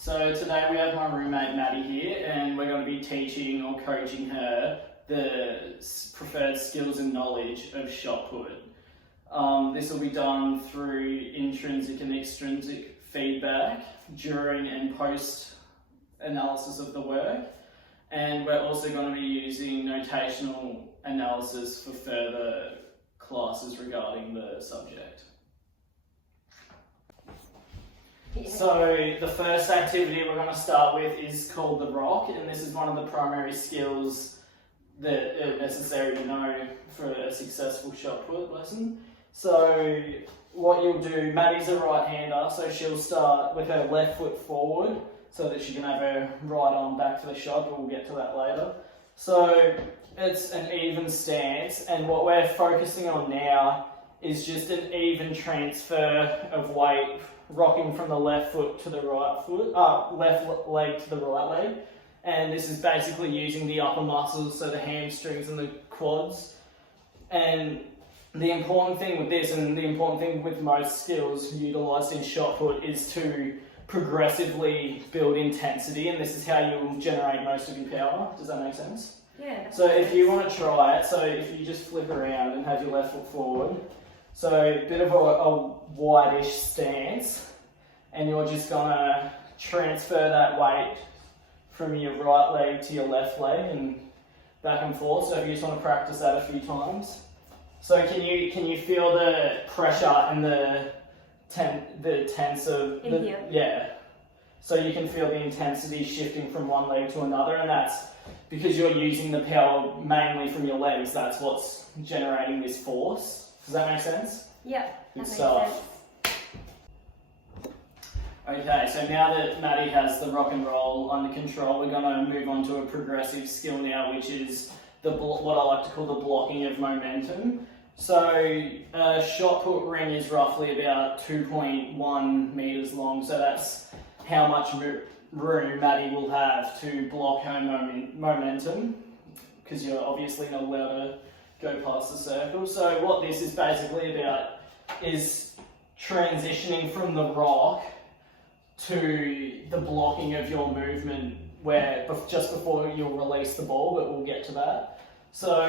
So today we have my roommate Maddie here, and we're going to be teaching or coaching her the preferred skills and knowledge of shot put. This will be done through intrinsic and extrinsic feedback during and post analysis of the work, and we're also going to be using notational analysis for further classes regarding the subject. So the first activity we're going to start with is called the rock, and this is one of the primary skills that are necessary to know for a successful shot put lesson. So what you'll do, Maddie's a right-hander, so she'll start with her left foot forward so that she can have her right arm back for the shot, but we'll get to that later. So it's an even stance, and what we're focusing on now is just an even transfer of weight, rocking from the left foot to the right foot, left leg to the right leg. And this is basically using the upper muscles, so the hamstrings and the quads. And the important thing with this, and the important thing with most skills utilised in shot put, is to progressively build intensity, and this is how you'll generate most of your power. Does that make sense? Yeah. So if you want to try it, so if you just flip around and have your left foot forward, so a bit of a wide-ish stance, and you're just gonna transfer that weight from your right leg to your left leg and back and forth. So if you just want to practice that a few times. So can you feel the pressure and the tense of in here? Yeah. So you can feel the intensity shifting from one leg to another, and that's because you're using the power mainly from your legs. That's what's generating this force. Does that make sense? Yeah, Good that makes stuff. sense. Okay, so now that Maddie has the rock and roll under control, we're going to move on to a progressive skill now, which is what I like to call the blocking of momentum. So a shot put ring is roughly about 2.1 metres long, so that's how much room Maddie will have to block her momentum, because you're obviously not allowed to go past the circle. So what this is basically about is transitioning from the rock to the blocking of your movement, where just before you'll release the ball, but we'll get to that. So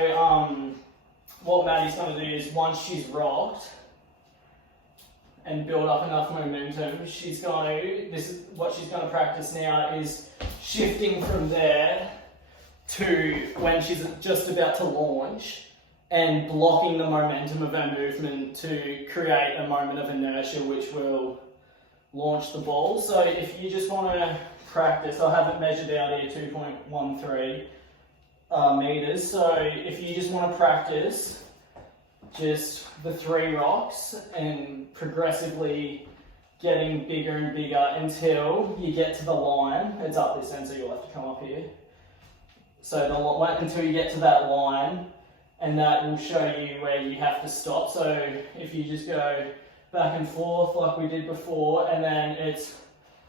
what Maddie's going to do is, once she's rocked and build up enough momentum, what she's going to practice now is shifting from there to when she's just about to launch, and blocking the momentum of her movement to create a moment of inertia which will launch the ball. So if you just want to practice, I have it measured out here, 2.13 metres. So if you just want to practice just the 3 rocks and progressively getting bigger and bigger until you get to the line. It's up this end, so you'll have to come up here. So until you get to that line, and that will show you where you have to stop. So if you just go back and forth like we did before, and then it's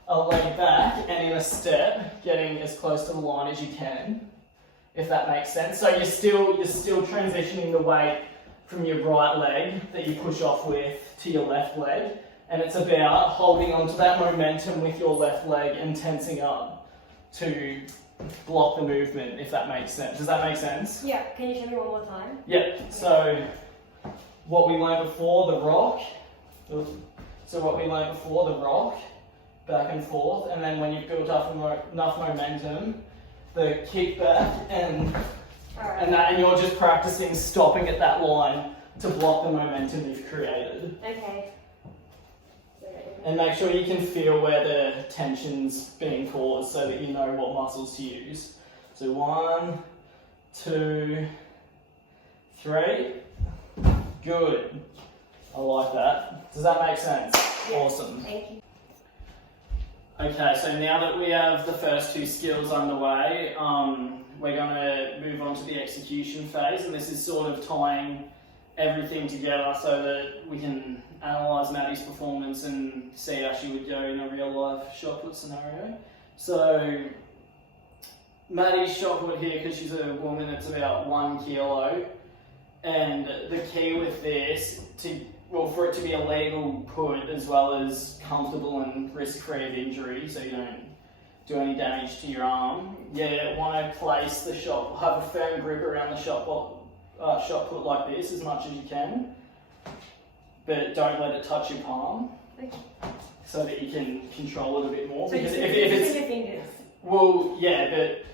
a leg back and in a step, getting as close to the line as you can, if that makes sense. So you're still transitioning the weight from your right leg that you push off with to your left leg, and it's about holding onto that momentum with your left leg and tensing up to block the movement, if that makes sense. Does that make sense? Yeah, can you show me one more time? Yeah, so what we learned before, the rock, back and forth, and then when you've built up enough momentum, the kick back, and you're just practicing stopping at that line to block the momentum you've created. Okay. And make sure you can feel where the tension's being caused so that you know what muscles to use. So 1, 2, 3. Good. I like that. Does that make sense? Yeah. Awesome. Thank you. Okay, so now that we have the first 2 skills underway, we're going to move on to the execution phase, and this is sort of tying everything together so that we can analyse Maddie's performance and see how she would go in a real life shot put scenario. So Maddie's shot put here, because she's a woman, it's about 1 kilo, and the key with this, well, for it to be a legal put as well as comfortable and risk-free of injury, so you don't do any damage to your arm, you want to place the shot, have a firm grip around the shot put like this as much as you can, but don't let it touch your palm, so that you can control it a bit more. So because if it's your fingers. well, yeah, but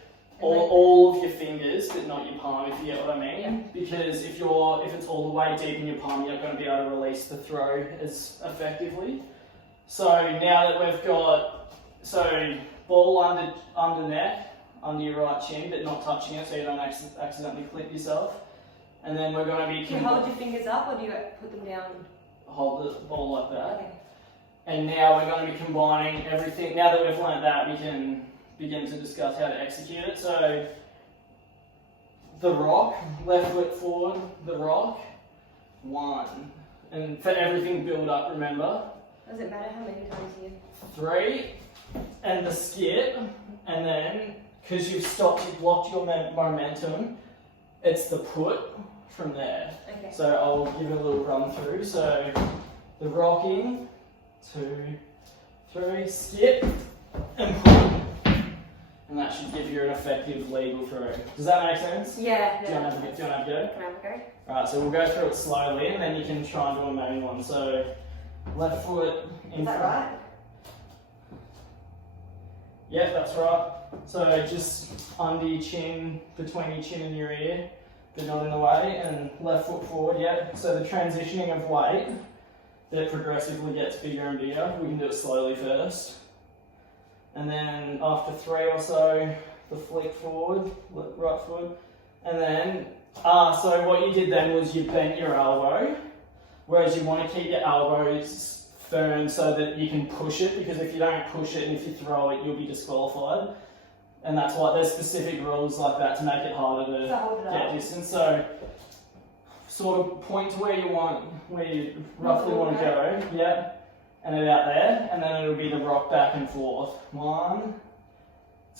all of your fingers, but not your palm, if you get what I mean. Yeah. Because if it's all the way deep in your palm, you're not going to be able to release the throw as effectively. So now that we've got, ball under neck, under your right chin, but not touching it, so you don't accidentally clip yourself. And then we're going to be... Do you hold your fingers up, or do you put them down? Hold the ball like that. Okay. And now we're going to be combining everything. Now that we've learnt that, we can begin to discuss how to execute it. So, the rock, left foot forward, the rock, 1. And for everything build up, remember. Does it matter how many times you... 3, and the skip, and then, because you've blocked your momentum, it's the put from there. Okay. So I'll give it a little run through. So, the rocking, 2, 3, skip, and put. And that should give you an effective legal throw. Does that make sense? Yeah. Do you want to have a go? Can I have a go? Alright, so we'll go through it slowly and then you can try and do a main one. So, left foot in Is that front. right? Yeah, that's right. So just under your chin, between your chin and your ear, but not in the way, and left foot forward, yeah. So the transitioning of weight that progressively gets bigger and bigger. We can do it slowly first. And then after 3 or so, the flick forward, right foot. And then, so what you did then was you bent your elbow, whereas you want to keep your elbows firm so that you can push it, because if you don't push it and if you throw it, you'll be disqualified. And that's why there's specific rules like that to make it harder to get distance. So sort of point to where you roughly want to go, yeah, and about there, and then it'll be the rock back and forth. 1,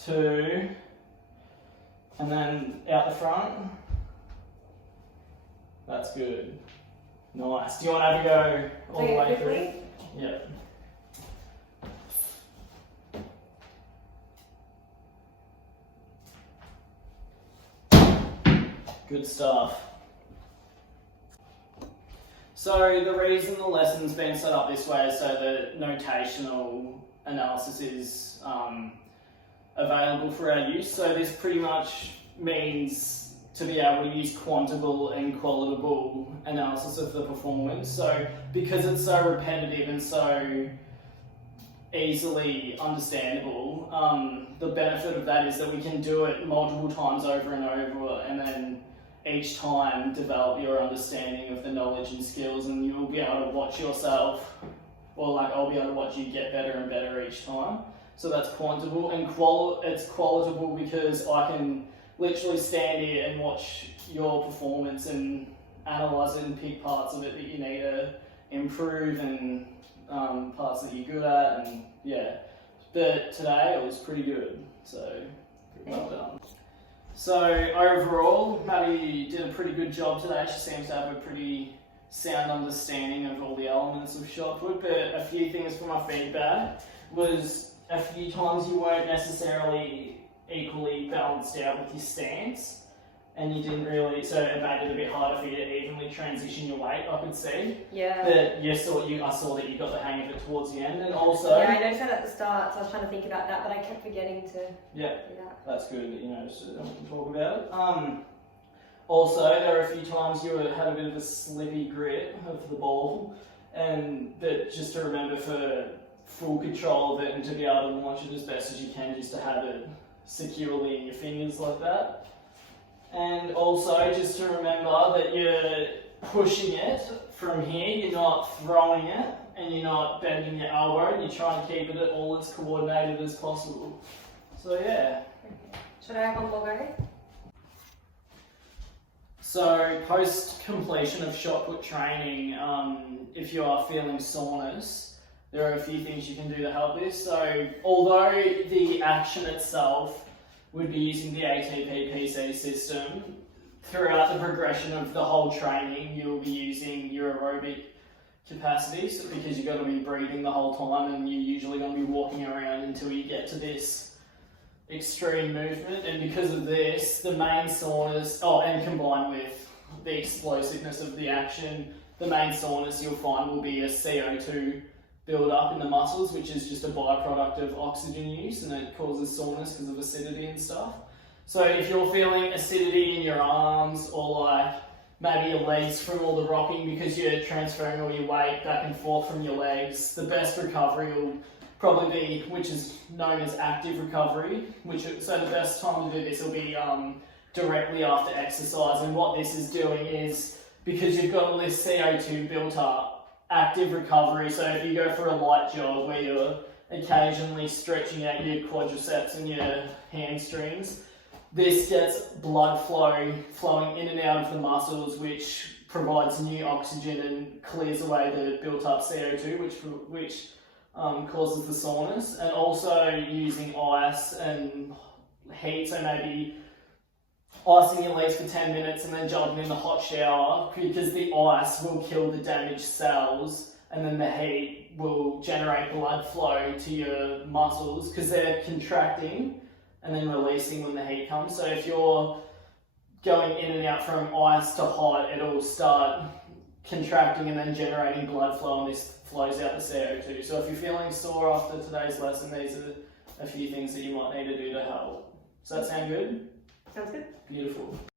2, and then out the front. That's good. Nice. Do you want to have a go all the way through? Yeah. Good stuff. So the reason the lesson's been set up this way is so that notational analysis is available for our use. So this pretty much means to be able to use quantable and qualitable analysis of the performance. So because it's so repetitive and so easily understandable, the benefit of that is that we can do it multiple times over and over, and then each time develop your understanding of the knowledge and skills, and you'll be able to watch yourself, or like I'll be able to watch you get better and better each time. So that's quantable, and it's qualitable because I can literally stand here and watch your performance and analyse it and pick parts of it that you need to improve and parts that you're good at, and yeah. But today it was pretty good, so well done. So overall, Maddie did a pretty good job today. She seems to have a pretty sound understanding of all the elements of shot put, but a few things from my feedback was a few times you weren't necessarily equally balanced out with your stance, and you didn't really, so it made it a bit harder for you to evenly transition your weight, I could see. Yeah. But I saw that you got the hang of it towards the end, and also... Yeah, I noticed that at the start, so I was trying to think about that, but I kept forgetting to do that. That's good that you noticed it, and we can talk about it. Also, there were a few times you had a bit of a slippy grip of the ball, but just to remember for full control of it and to be able to launch it as best as you can, just to have it securely in your fingers like that. And also just to remember that you're pushing it from here, you're not throwing it, and you're not bending your elbow, and you're trying to keep it all as coordinated as possible. So yeah. Should I have one more go? So post completion of shot put training, if you are feeling soreness, there are a few things you can do to help this. So although the action itself would be using the ATP PC system, throughout the progression of the whole training, you'll be using your aerobic capacity, so because you've got to be breathing the whole time, and you're usually going to be walking around until you get to this extreme movement. And because of this, the main soreness, and combined with the explosiveness of the action, the main soreness you'll find will be a CO2 build up in the muscles, which is just a byproduct of oxygen use, and it causes soreness because of acidity and stuff. So if you're feeling acidity in your arms, or like maybe your legs from all the rocking because you're transferring all your weight back and forth from your legs, the best recovery will probably be, which is known as active recovery, so the best time to do this will be directly after exercise. And what this is doing is, because you've got all this CO2 built up, active recovery, so if you go for a light jog where you're occasionally stretching out your quadriceps and your hamstrings, this gets blood flowing in and out of the muscles, which provides new oxygen and clears away the built up CO2, which causes the soreness. And also using ice and heat, so maybe icing your legs for 10 minutes and then jumping in the hot shower, because the ice will kill the damaged cells, and then the heat will generate blood flow to your muscles because they're contracting and then releasing when the heat comes. So if you're going in and out from ice to hot, it'll start contracting and then generating blood flow, and this flows out the CO2. So if you're feeling sore after today's lesson, these are a few things that you might need to do to help. Does that sound good? Sounds good. Beautiful.